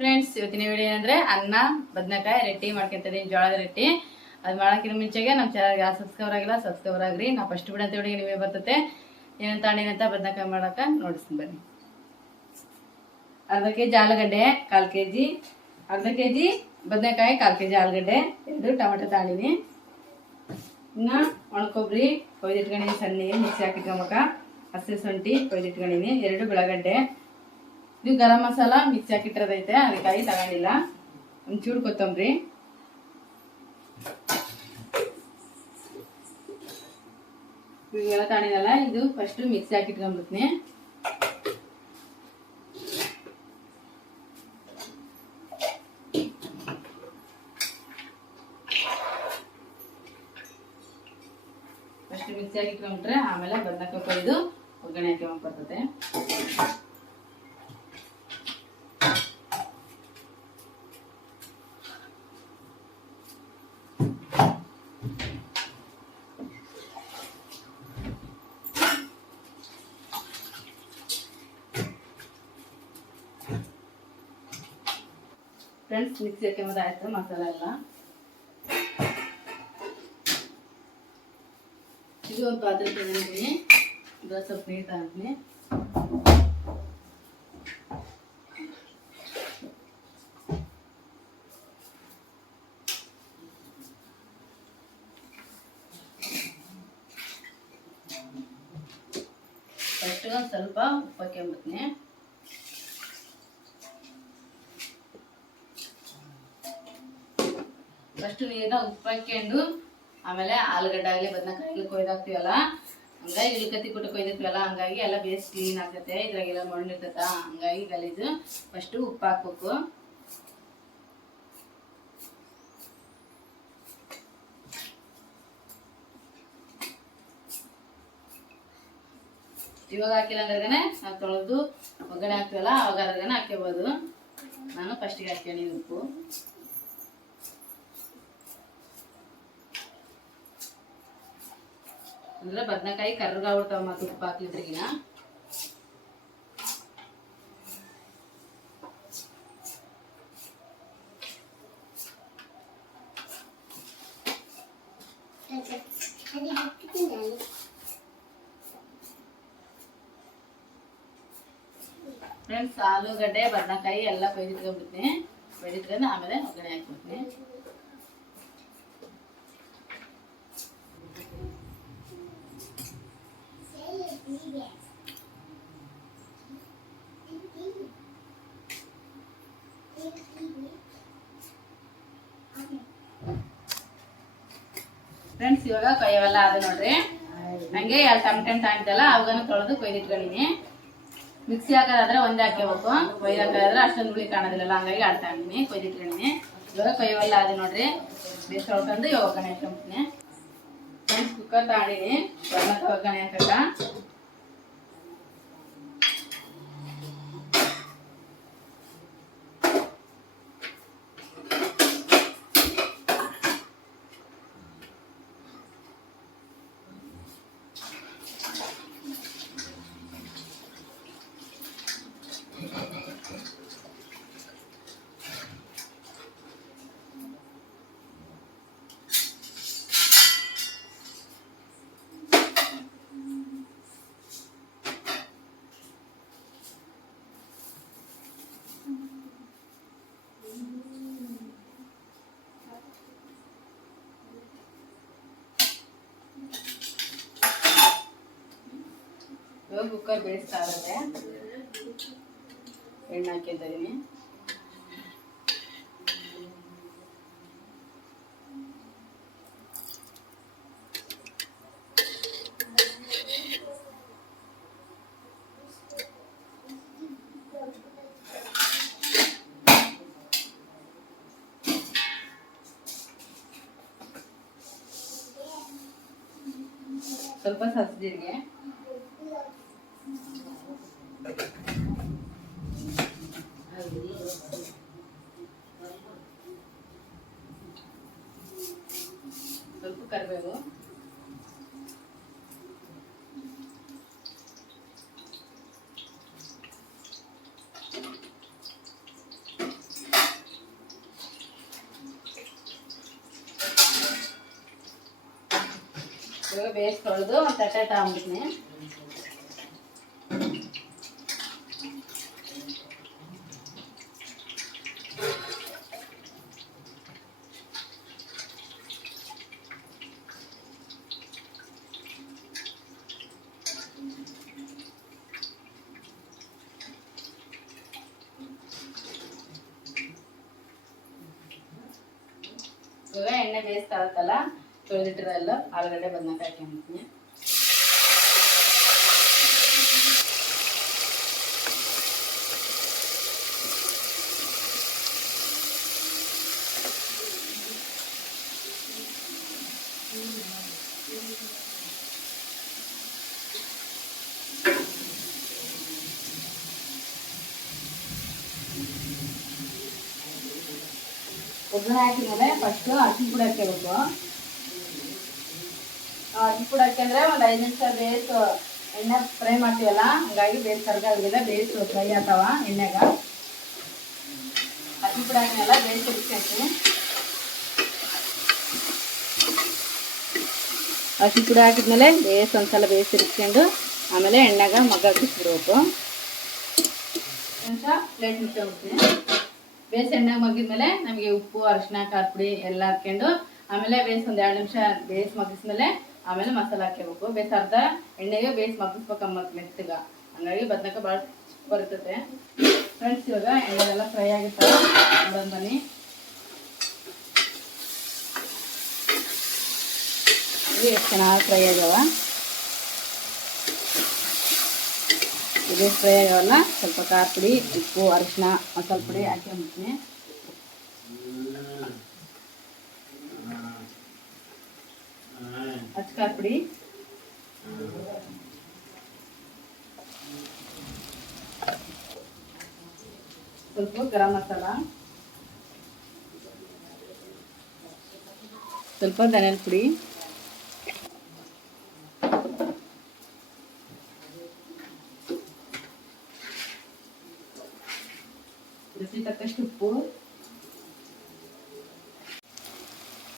Friends, ಇವತ್ತಿನ video ಏನಂದ್ರೆ ಅನ್ನ ಬದನೆಕಾಯಿ ರೊಟ್ಟಿ ಮಾಡ್ಕೊಂತಿದ್ದೀನಿ, ಜೋಳದ ರೊಟ್ಟಿ. ಅದು ಮಾಡೋಕ್ಕಿಂತ ಮುಂಚೆಗೆ ನಮ್ಮ ಚಾನಲ್ಗೆ ಯಾರು ಸಬ್ಸ್ಕ್ರೈಬರ್ ಆಗಿಲ್ಲ ಸಬ್ಸ್ಕ್ರೈಬರ್ ಆಗ್ರಿ. ನಾವು ಫಸ್ಟ್ ಬಿಡಂತ ವಿಡಿಯೋ ನೀವೇ ಬರ್ತತೆ. ಏನಂತ ಅಣ್ಣಿನಂತ ಬದನೆಕಾಯಿ ಮಾಡಕ ನೋಡಿಸ್ತೀನಿ ಬನ್ನಿ. ಅರ್ಧ ಕೆಜಿ ಆಲೂಗಡ್ಡೆ, 1/4 ಕೆಜಿ, ಅರ್ಧ ಕೆಜಿ ಬದನೆಕಾಯಿ, 1/4 ಕೆಜಿ ಆಲೂಗಡ್ಡೆ, 2 ಟೊಮೆಟೊ ತಾಳಿನಿ. ಇನ್ನು ಒಣಕೊಬ್ಬರಿ ಕೊಯ್ದಿಟ್ಕೊಂಡಿನಿ, ಸಣ್ಣಿಗೆ ಮಿಕ್ಸಿ ಹಾಕಿಟ್ಕೊಂಬಕ. ಹಸಿ ಶುಂಠಿ ಕೊಯ್ದಿಟ್ಕೊಂಡಿನಿ, 2 ಬೆಳಗಡ್ಡೆ. ಇದು ಗರಂ ಮಸಾಲ ಮಿಕ್ಸಿ ಹಾಕಿಟ್ಟಿರೋದೈತೆ, ಅದಕ್ಕಾಗಿ ತಗೊಂಡಿಲ್ಲ. ಒಂಚೂರು ಕೊತ್ತಂಬರಿ, ಇವೆಲ್ಲ ತಗೊಂಡಿನಲ್ಲ. ಇದು ಫಸ್ಟ್ ಮಿಕ್ಸಿ ಹಾಕಿಟ್ಕೊಂಡ್ಬಿಡ್ತೀನಿ. ಫಸ್ಟ್ ಮಿಕ್ಸಿ ಹಾಕಿಟ್ಕೊಂಡ್ಬಿಟ್ರೆ ಆಮೇಲೆ ಬದನೆಕಾಯಿ ಕೊಯ್ದು ಒಗ್ಗರಣೆ ಹಾಕಿ ಬರ್ತದೆ. ಫ್ರೆಂಡ್ಸ್, ಮಿಕ್ಸಿ ಹಾಕೊಂಬುದಾಯ್ತು ಮಸಾಲ ಎಲ್ಲ. ಇದು ಒಂದು ಪಾತ್ರೆ ತಗೊಂಡಿದ್ದೀನಿ, ಇದು ಸ್ವಲ್ಪ ನೀರು ತಗೊಂತೀನಿ. ಫಸ್ಟ್ ಒಂದು ಸ್ವಲ್ಪ ಉಪ್ಪು ಹಾಕೊಂಬಿಡ್ತೀನಿ. ಫಸ್ಟ್ ನೀರನ್ನ ಉಪ್ಪು ಹಾಕ್ಕೊಂಡು ಆಮೇಲೆ ಆಲೂಗಡ್ಡೆ ಆಗಲಿ ಬದನೆಕಾಯಿ ಕೊಯ್ದಾಕ್ತೀವಲ್ಲ, ಹಂಗಾಗಿ ಇಳ್ಕತ್ತಿ ಕೊಟ್ಟು ಕೊಯ್ದಿರ್ತೀವಲ್ಲ, ಹಂಗಾಗಿ ಎಲ್ಲ ಬೇಸ್ ಕ್ಲೀನ್ ಆಗ್ತೈತೆ. ಇದ್ರಾಗೆಲ್ಲ ಮಣ್ಣು ಇರ್ತೈತ, ಹಂಗಾಗಿ ಗಲೀಜು. ಫಸ್ಟು ಉಪ್ಪು ಹಾಕ್ಬೇಕು. ಇವಾಗ ಹಾಕಿಲ್ಲ ಅಂದ್ರೆ ನಾವು ತೊಳೆದು ಒಗ್ಗರಣೆ ಹಾಕ್ತೀವಲ್ಲ, ಅವಾಗ ಅದ್ರಾಗನೆ ಹಾಕ್ಕೋಬೋದು. ನಾನು ಫಸ್ಟಿಗೆ ಹಾಕ್ತೀನಿ ಉಪ್ಪು. ಅಂದ್ರೆ ಬದನೆಕಾಯಿ ಕರ್ಗಾಗ್ಬಿಡ್ತಾವ ಮತ್ತು ಉಪ್ಪು ಹಾಕಿದ್ರಿಗಿನ. ಫ್ರೆಂಡ್ಸ್, ಆಲೂಗಡ್ಡೆ ಬದನೆಕಾಯಿ ಎಲ್ಲ ಕೊಯ್ದಿಟ್ಕೊಂಡ್ಬಿಡ್ತೀನಿ. ಕೊಯ್ದಿಟ್ಕೊಂಡು ಆಮೇಲೆ ಒಗ್ಗರಣೆ ಹಾಕ್ಬಿಡ್ತೀನಿ. ಫ್ರೆಂಡ್ಸ್, ಇವಾಗ ಕೊಯ್ಯವೆಲ್ಲ ಆದ ನೋಡ್ರಿ. ಹಂಗೆ 2 ಟೊಮೆಟೊ ತಾಣ್ತಲ್ಲ, ಅವಾಗನು ತೊಳೆದು ಕೊಯ್ದಿಟ್ಕೊಂಡಿನಿ. ಮಿಕ್ಸಿ ಹಾಕೋದಾದ್ರೆ ಒಂದೇ ಹಾಕ್ಕೋಬೇಕು, ಕೊಯ್ದು ಹಾಕೋದಾದ್ರೆ ಅಷ್ಟೊಂದು ಹುಳಿ ಕಾಣೋದಿಲ್ಲ, ಹಂಗಾಗಿ 2 ತಗೊಂಡಿನಿ, ಕೊಯ್ದಿಟ್ಕೊಂಡಿನಿ. ಇವಾಗ ಕೊಯ್ಯವೆಲ್ಲ ಆದ ನೋಡ್ರಿ. ಬೇಸ್ ತೊಳ್ಕೊಂಡು ಇವಾಗ ಒಗ್ಗರಣೆ ಹಾಕ್ಕೊಂಬಿಡ್ತೀನಿ. ಫ್ರೆಂಡ್ಸ್, ಕುಕ್ಕರ್ ತಗೊಂಡಿನಿ, ಒಗ್ಗರಣೆ ಹಾಕಕ್ಕ. ಇವಾಗ ಕುಕ್ಕರ್ ಬೇಯಿಸ್ತಾ ಇರುತ್ತೆ. ಎಣ್ಣೆ ಹಾಕಿದ್ದೀನಿ. ಸ್ವಲ್ಪ ಸಾಸಿವೆ, ಸ್ವಲ್ಪ ಕರಿಬೇವು, ಇವಾಗ ಬೇಸ್ ತೊಳೆದು ಒಂದು ತಟ್ಟೆ ತಗೊಂಬಿಡ್ತೀನಿ. ಇವಾಗ ಎಣ್ಣೆ ಬೇಯಿಸ್ತಾ ಇರುತ್ತಲ್ಲ, ತೊಳೆದಿಟ್ಟಿರಲ್ಲ ಆಲೂಗಡ್ಡೆ ಬದನೆಕಾಯಿ ಹಾಕ್ಕೊಂಡ್ಬಿಡ್ತೀನಿ. ಒಗ್ಗರಣೆ ಹಾಕಿದ್ಮೇಲೆ ಫಸ್ಟು ಅರಿಶಿನ ಪುಡಿ ಹಾಕ್ಕೋಬೇಕು. ಅರಿಶಿನ ಪುಡಿ ಹಾಕಿದ್ರೆ ಒಂದು 5 ನಿಮಿಷ ಬೇಯಿಸು ಎಣ್ಣೆ ಫ್ರೈ ಮಾಡ್ತೀವಲ್ಲ, ಹಂಗಾಗಿ ಬೇಸ್ ಕರ್ಗಾಗಿಲ್ಲ, ಬೇಯಿಸು ಫ್ರೈ ಆಗ್ತಾವ ಎಣ್ಣೆಗ. ಅರಿಶಿನ ಪುಡಿ ಹಾಕಿನೆಲ್ಲ ಬೇಯಿಸಿ ಇಟ್ಕೊಳ್ತೀನಿ. ಅರಿಶಿನ ಪುಡಿ ಹಾಕಿದ್ಮೇಲೆ ಬೇಯಿಸಿ ಒಂದ್ಸಲ ಬೇಯಿಸಿ ಇಟ್ಕೊಂಡು ಆಮೇಲೆ ಎಣ್ಣೆಗ ಮಗ್ಗ ಹಾಕಿಸ್ಬಿಡ್ಬೇಕು. ನಿಮಿಷ ಪ್ಲೇಟ್ ಮುಚ್ಚಿಬಿಡ್ತೀನಿ. ಬೇಯಿಸಿ ಎಣ್ಣೆ ಮಗ್ಗಿದ್ಮೇಲೆ ನಮಗೆ ಉಪ್ಪು, ಅರಿಶಿನ, ಖಾರ ಪುಡಿ ಎಲ್ಲ ಹಾಕ್ಕೊಂಡು ಆಮೇಲೆ ಬೇಯಿಸಿ ಒಂದು 2 ನಿಮಿಷ ಬೇಯಿಸಿ ಮಗ್ಗಿಸ್ಮೇಲೆ ಆಮೇಲೆ ಮಸಾಲೆ ಹಾಕ್ಕೋಬೇಕು. ಬೇಯಿಸಿ ಅರ್ಧ ಎಣ್ಣೆಗೆ ಬೇಯಿಸಿ ಮಗ್ಗಿಸ್ಬೇಕಮ್ಮ ಮೆತ್ತಗ, ಹಂಗಾಗಿ ಬದನೆಕಾಯಿ ಭಾಳ ಬರ್ತದೆ. ಫ್ರೆಂಡ್ಸ್, ಇವಾಗ ಎಣ್ಣೆಲ್ಲ ಫ್ರೈ ಆಗಿರ್ತಾವೆ ನೋಡೋಣ ಬನ್ನಿ. ಎಷ್ಟು ಚೆನ್ನಾಗಿ ಫ್ರೈ ಆಗ್ಯಾವ. ಇದು ಫ್ರೈ ಆಗ್ಯಾವಲ್ಲ, ಸ್ವಲ್ಪ ಖಾರ ಪುಡಿ, ಉಪ್ಪು, ಅರಿಶಿನ, ಮಸಾಲೆ ಪುಡಿ ಹಾಕ್ಕೊಂಡ್ಬಿಡ್ತೀನಿ. ಅಚ್ಚ ಖಾರ ಪುಡಿ, ಸ್ವಲ್ಪ ಗರಂ ಮಸಾಲ, ಸ್ವಲ್ಪ ಧನಿಯಾ ಪುಡಿ, ರುಚಿ ತಕ್ಕಷ್ಟು ಉಪ್ಪು,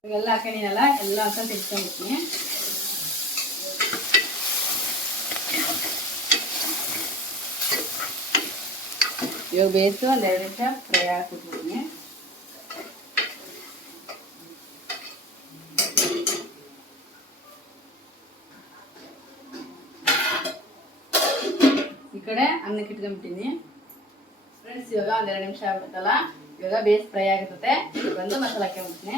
ಇವೆಲ್ಲ ಹಾಕೊಂಡಿನಲ್ಲ ಎಲ್ಲ ಅಂತ ತೆಗೆಸ್ಕೊಂಡ್ಬಿಡ್ತೀನಿ. ಇವಾಗ ಬೇಯಿಸು ಒಂದು 2 ನಿಮಿಷ ಫ್ರೈ ಹಾಕ್ಬಿಟ್ಬಿಡ್ತೀನಿ. ಈ ಕಡೆ ಅನ್ನಕ್ಕೆ ಇಟ್ಕೊಂಡ್ಬಿಟ್ಟಿನಿ. ಫ್ರೆಂಡ್ಸ್, ಇವಾಗ ಒಂದು 2 ನಿಮಿಷ ಆಗ್ಬಿಡುತ್ತಲ್ಲ, ಇವಾಗ ಬೇಸ್ ಫ್ರೈ ಆಗಿರ್ತದೆ. ಬಂದು ಮಸಾಲೆ ಹಾಕ್ಕೊಂಡ್ಬಿಡ್ತೀನಿ.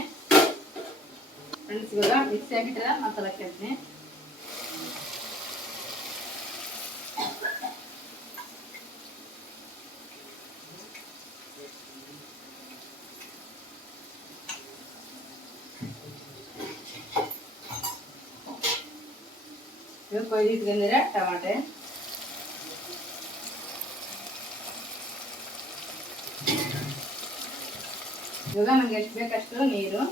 ಫ್ರೆಂಡ್ಸ್, ಇವಾಗ ಮಿಕ್ಸಿ ಹಾಕಿಟ್ರೆ ಮಸಾಲೆ ಹಾಕ್ಕೊಂತೀನಿ. ಇವಾಗ ಕೊಯ್ದು ಇಟ್ಕೊಂಡಿದ್ರೆ ಟಮಾಟೆ, ಇವಾಗ ನಮ್ಗೆ ಎಷ್ಟು ಬೇಕಷ್ಟು ನೀರು,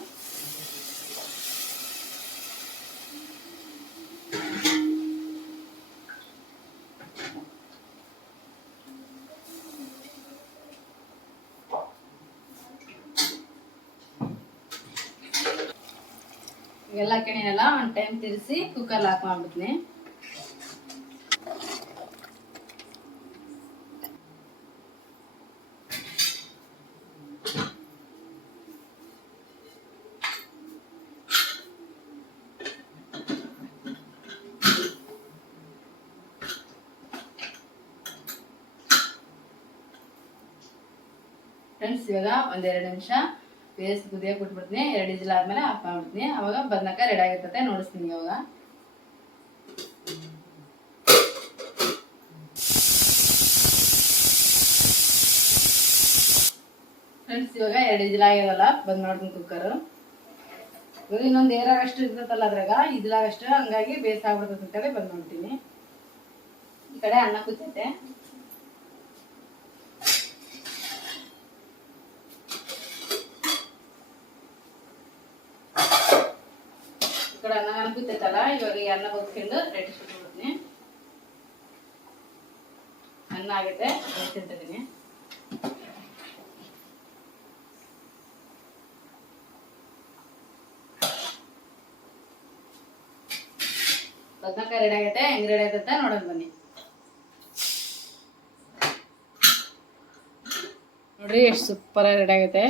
ಇವೆಲ್ಲ ಹಾಕೊಂಡಿನಲ್ಲ ಒಂದು ಟೈಮ್ ತಿರ್ಸಿ ಕುಕ್ಕರ್ಲಿ ಹಾಕೊಂಡ್ಬಿಡ್ತೀನಿ. ಫ್ರೆಂಡ್ಸ್, ಇವಾಗ ಒಂದು 2 ನಿಮಿಷ ಬೇಯಿಸಿ ಕುದಿಯೋಕೆ ಬಿಟ್ಬಿಡ್ತೀನಿ. 2 ವಿಜಿಲ್ ಆದ್ಮೇಲೆ ಆಫ್ ಮಾಡ್ಬಿಡ್ತೀನಿ. ಅವಾಗ ಬದನೆಕಾಯಿ ರೆಡಿ ಆಗಿರ್ತದೆ, ನೋಡಿಸ್ತೀನಿ. ಇವಾಗ ಫ್ರೆಂಡ್ಸ್, ಇವಾಗ 2 ವಿಜಿಲ್ ಆಗ್ಯದಲ್ಲ, ಬಂದ್ ಮಾಡ್ತೀನಿ ಕುಕ್ಕರು. ಇವಾಗ ಇನ್ನೊಂದು ಏರಾಗಷ್ಟು ಇರ್ತದಲ್ಲ ಅದ್ರಾಗ, ಇದ್ಲಾಗಷ್ಟು, ಹಂಗಾಗಿ ಬೇಯಿಸಾಗ್ಬಿಡ್ತದೆ ಅಂತೇಳಿ ಬಂದ್ ಮಾಡ್ತೀನಿ. ಈ ಕಡೆ ಅನ್ನ ಕುತ್ತೈತೆ. ಈ ಕಡೆ ಅನ್ನ ಕುತ್ತೈತಲ್ಲ, ಇವಾಗ ಈ ಅನ್ನ ಬಗ್ಸ್ಕೊಂಡು ರೆಡಿ ಸುಟ್ಬಿಡ್ತೀನಿ. ಅನ್ನ ಆಗೈತೆ, ಬೇಯಿಸಿರ್ತೀನಿ. ಬದನೆಕಾಯಿ ರೆಡಿ ಆಗೈತೆ. ಹೆಂಗ್ ರೆಡಿ ಆಗೈತೆ ನೋಡೋಣ ಬನ್ನಿ. ನೋಡ್ರಿ ಎಷ್ಟು ಸೂಪರ್ ಆಗಿ ರೆಡಿ ಆಗೈತೆ.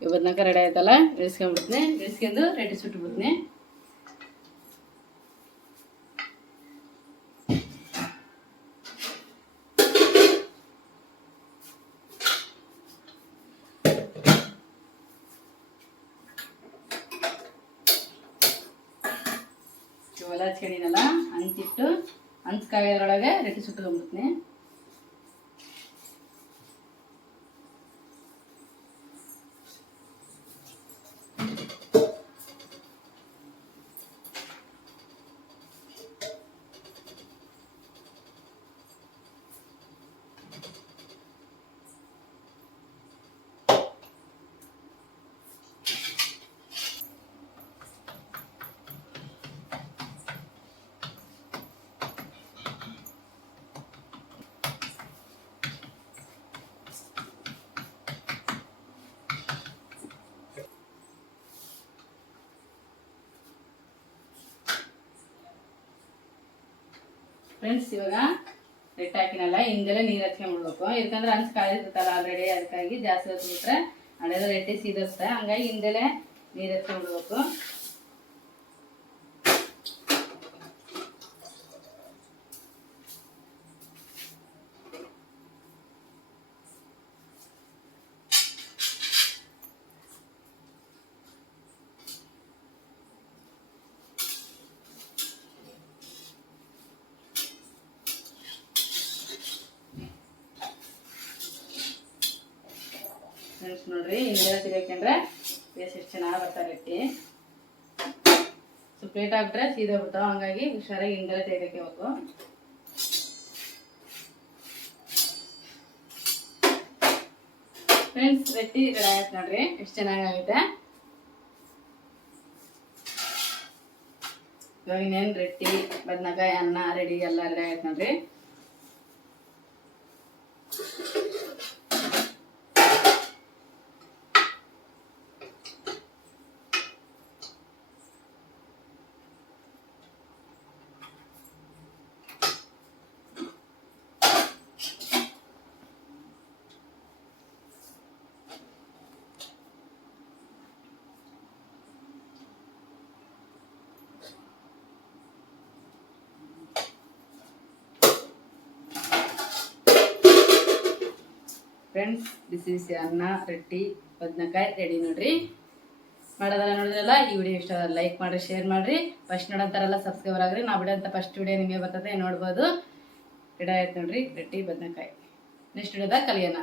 ಬದನೆಕಾಯಿ ರೆಡಿ ಆಯ್ತಲ್ಲ, ಇಳಿಸ್ಕೊಂಡ್ಬಿಡ್ತೀನಿ. ಇಳಿಸ್ಕೊಂಡು ರೆಡಿ ಸುಟ್ಬಿಡ್ತೀನಿ. ಇವೆಲ್ಲ ಹಚ್ಕೊಂಡಿನಲ್ಲ, ಹಂಚಿಟ್ಟು ಹಂಚ್ಕಾಯೋದ್ರೊಳಗೆ ರೆಡಿ ಸುಟ್ಕೊಂಡ್ಬಿಡ್ತೀನಿ. ಫ್ರೆಂಡ್ಸ್, ಇವಾಗ ರೆಟ್ ಹಾಕಿನಲ್ಲ, ಹಿಂದೆಲ್ಲ ನೀರು ಹಚ್ಕೊಂಡ್ಬಿಡ್ಬೇಕು. ಯಾಕಂದ್ರೆ ಹಂಚ್ ಕಾಯಿರ್ತಲ್ಲ ಆಲ್ರೆಡಿ, ಅದಕ್ಕಾಗಿ ಜಾಸ್ತಿ ಹೊತ್ಬಿಟ್ರೆ ಹಳೆಲ್ಲ ರೆಟ್ಟಿ ಸೀದತ್ತೆ. ಹಂಗಾಗಿ ಹಿಂದೆಲೆ ನೀರು ಹಚ್ಕೊಂಡ್ಬಿಡ್ಬೇಕು. ಫ್ರೆಂಡ್ಸ್ ನೋಡ್ರಿ, ಹಿಂದೆಲ್ಲ ತಿರ್ಕೊಂಡ್ರೆ ಬೇಸ್ ಎಷ್ಟು ಚೆನ್ನಾಗಿ ಬರ್ತಾರೆ ರೊಟ್ಟಿ. ಸ್ವಲ್ಪ ಲೇಟ್ ಆಗ್ಬಿಟ್ರೆ ಸೀದಾ ಬಿಡ್ತಾವ. ಹಂಗಾಗಿ ಹುಷಾರಾಗಿ ಹಿಂದೆಲ್ಲ ತೆಗೆದಕ್ಕೆ. ಫ್ರೆಂಡ್ಸ್, ರೊಟ್ಟಿ ರೆಡಿ ಆಯ್ತು ನೋಡ್ರಿ, ಎಷ್ಟು ಚೆನ್ನಾಗಾಗಿದೆ. ಇವಾಗ ಇನ್ನೇನು ರೊಟ್ಟಿ ಬದನೆಕಾಯಿ ಅನ್ನ ರೆಡಿ ಎಲ್ಲ ರೆಡಿ ಆಯ್ತು ನೋಡ್ರಿ. ಫ್ರೆಂಡ್ಸ್, ಬಿಸಿ ಬಿಸಿ ಅನ್ನ ರೊಟ್ಟಿ ಬದನೆಕಾಯಿ ರೆಡಿ ನೋಡ್ರಿ. ಮಾಡೋದೆಲ್ಲ ನೋಡಿದ್ರಲ್ಲ. ಈ ವಿಡಿಯೋ ಇಷ್ಟ ಆದ್ರೆ ಲೈಕ್ ಮಾಡಿರಿ, ಶೇರ್ ಮಾಡಿರಿ. ಫಸ್ಟ್ ನೋಡೋಂತಾರೆಲ್ಲ ಸಬ್ಸ್ಕ್ರೈಬರ್ ಆಗ್ರಿ. ನಾವು ಬಿಡೋಂಥ ಫಸ್ಟ್ ವಿಡಿಯೋ ನಿಮಗೆ ಬರ್ತದೆ, ನೋಡ್ಬೋದು. ರೆಡಿ ಆಯ್ತು ನೋಡ್ರಿ ರೊಟ್ಟಿ ಬದನೆಕಾಯಿ. ನೆಕ್ಸ್ಟ್ ವಿಡಿಯೋದಾಗ ಕಲಿಯೋಣ.